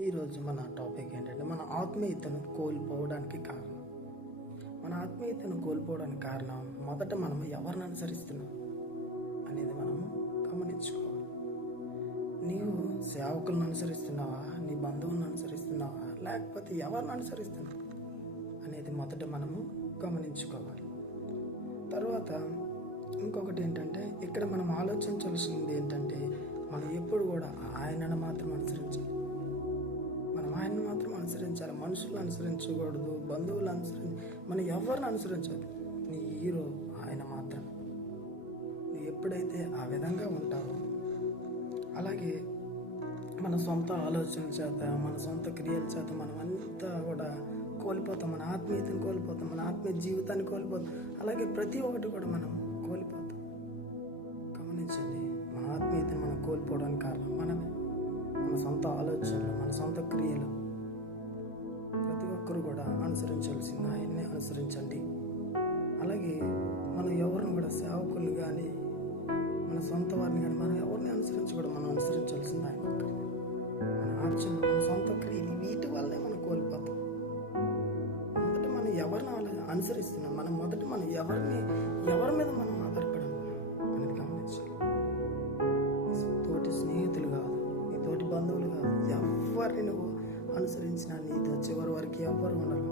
ఈరోజు మన టాపిక్ ఏంటంటే మన ఆత్మీయతను కోల్పోవడానికి కారణం. మన ఆత్మీయతను కోల్పోవడానికి కారణం మొదట మనం ఎవరిని అనుసరిస్తున్నాం అనేది మనము గమనించుకోవాలి. నీవు సేవకులను అనుసరిస్తున్నావా, నీ బంధువులను అనుసరిస్తున్నావా, లేకపోతే ఎవరిని అనుసరిస్తున్నావు అనేది మొదట మనము గమనించుకోవాలి. తర్వాత ఇంకొకటి ఏంటంటే, ఇక్కడ మనం ఆలోచించాల్సింది ఏంటంటే, మనం ఎప్పుడు కూడా ఆయనను మాత్రం అనుసరించాలి. మనం ఆయన్ని మాత్రం అనుసరించాలి, మనుషులను అనుసరించకూడదు, బంధువులు మనం ఎవరిని అనుసరించదు. నీ హీరో ఆయన మాత్రం. నువ్వు ఎప్పుడైతే ఆ విధంగా ఉంటావో, అలాగే మన సొంత ఆలోచనల చేత, మన సొంత క్రియల చేత మనం అంతా కూడా కోల్పోతాం. మన ఆత్మీయతను కోల్పోతాం, మన ఆత్మీయ జీవితాన్ని కోల్పోతాం. అలాగే ప్రతి ఒక్కటి కూడా మనం కోల్పోతాం. గమనించండి, మన ఆత్మీయతను మనం కోల్పోవడానికి కారణం మనమే. మన సొంత ఆలోచనలు, మన సొంత క్రియలు. ప్రతి ఒక్కరు కూడా అనుసరించాల్సింది ఆయన్నే అనుసరించండి. అలాగే మనం ఎవరిని కూడా సేవకులు కానీ, మన సొంత వారిని కానీ మనం ఎవరిని అనుసరించకూడదు. మనం అనుసరించాల్సింది ఆయన ఒక్కరిని. మన ఆలోచనలు, మన సొంత క్రియలు, వీటి వల్లే మనం కోల్పోతాం. మొదట మనం ఎవరిని అనుసరిస్తున్నాం, మనం ఎవరి మీద మనం ఆధారపడాం అనేది గమనించాలి. తోటి స్నేహితులు కాదు, నీ తోటి బంధువులు కాదు, ఎవరిని నువ్వు అనుసరించినా నీతో చివరి వరకు ఎవరు ఉండరు.